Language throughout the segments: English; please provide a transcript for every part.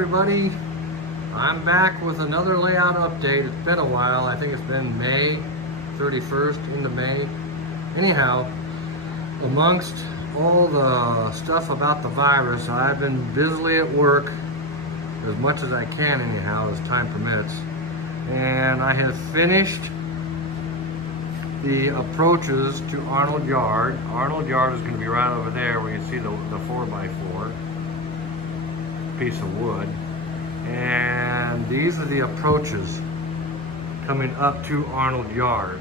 everybody, I'm back with another layout update. It's been a while. I think it's been May 31st into May. Anyhow, amongst all the stuff about the virus, I've been busily at work as much as I can anyhow, as time permits, and I have finished the approaches to Arnold Yard. Arnold Yard is going to be right over there where you see the 4x4 piece of wood, and these are the approaches coming up to Arnold Yard.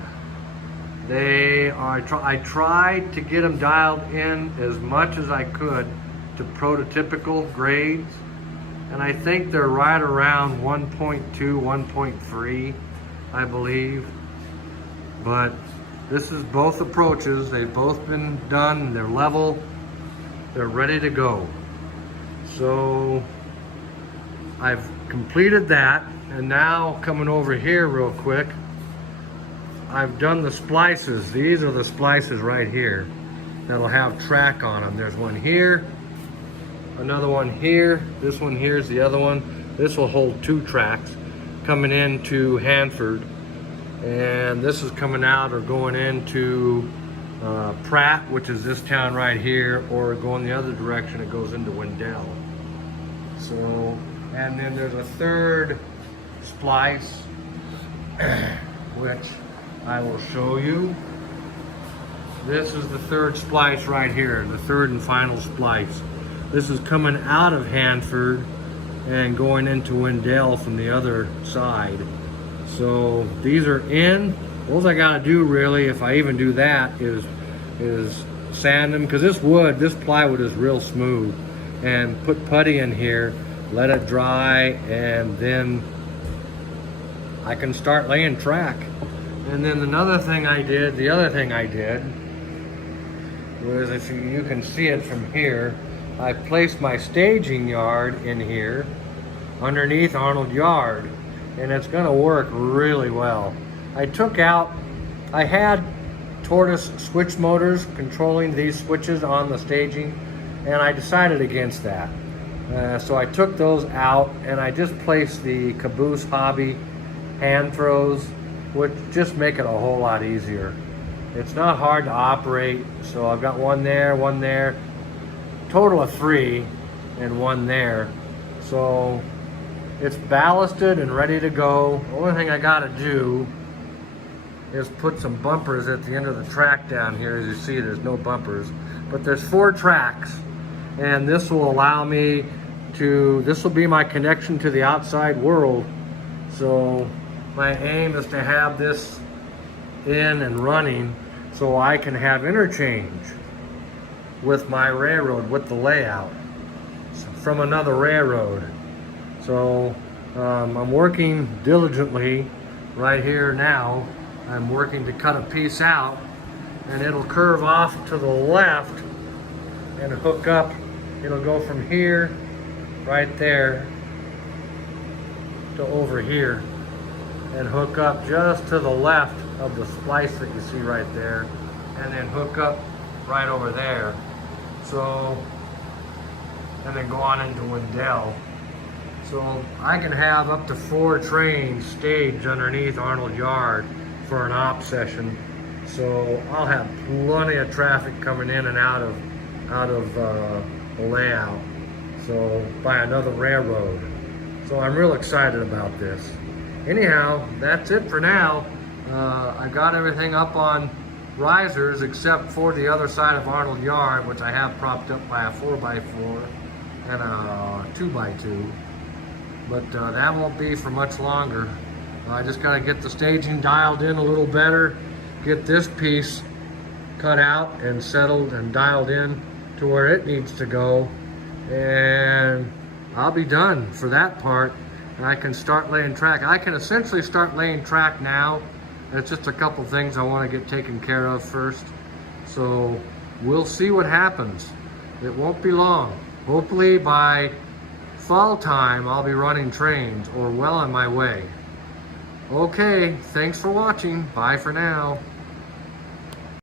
They are, I tried to get them dialed in as much as I could to prototypical grades, and I think they're right around 1.2, 1.3, I believe. But this is both approaches. They've both been done. They're level. They're ready to go. So I've completed that, and now coming over here real quick, I've done the splices. These are the splices right here that'll have track on them. There's one here, another one here, this one here is the other one. This will hold 2 tracks coming into Hanford, and this is coming out or going into Pratt, which is this town right here, or going the other direction, it goes into Wendell. So, and then there's a third splice, which I will show you. This is the third splice right here, the third and final splice. This is coming out of Hanford and going into Wendell from the other side. So these are in. All I gotta do really, if I even do that, is sand them, because this wood, this plywood is real smooth, and put putty in here, let it dry, and then I can start laying track. And then another thing I did, the other thing I did was, if you can see it from here, I placed my staging yard in here underneath Arnold Yard, and it's gonna work really well. I had tortoise switch motors controlling these switches on the staging, and I decided against that. So I took those out, and I just placed the Caboose Hobby hand throws, which just make it a whole lot easier. It's not hard to operate, so I've got one there, total of 3, and one there. So it's ballasted and ready to go. The only thing I gotta do is put some bumpers at the end of the track down here. As you see, there's no bumpers, but there's 4 tracks, and this will allow me to, this will be my connection to the outside world. So my aim is to have this in and running so I can have interchange with my railroad, with the layout from another railroad. So I'm working diligently right here now. I'm working to cut a piece out, and it'll curve off to the left and hook up. It'll go from here, right there, to over here, and hook up just to the left of the splice that you see right there, and then hook up right over there. So, and then go on into Wendell. So I can have up to 4 trains staged underneath Arnold Yard for an op session. So I'll have plenty of traffic coming in and out of the layout, so by another railroad. So I'm real excited about this. Anyhow, that's it for now. I got everything up on risers except for the other side of Arnold Yard, which I have propped up by a 4x4 and a 2x2. But that won't be for much longer. I just gotta get the staging dialed in a little better, get this piece cut out and settled and dialed in to where it needs to go, and I'll be done for that part, and I can start laying track. I can essentially start laying track now. It's just a couple things I want to get taken care of first. So we'll see what happens. It won't be long. Hopefully by fall time, I'll be running trains or well on my way. Okay, thanks for watching. Bye for now.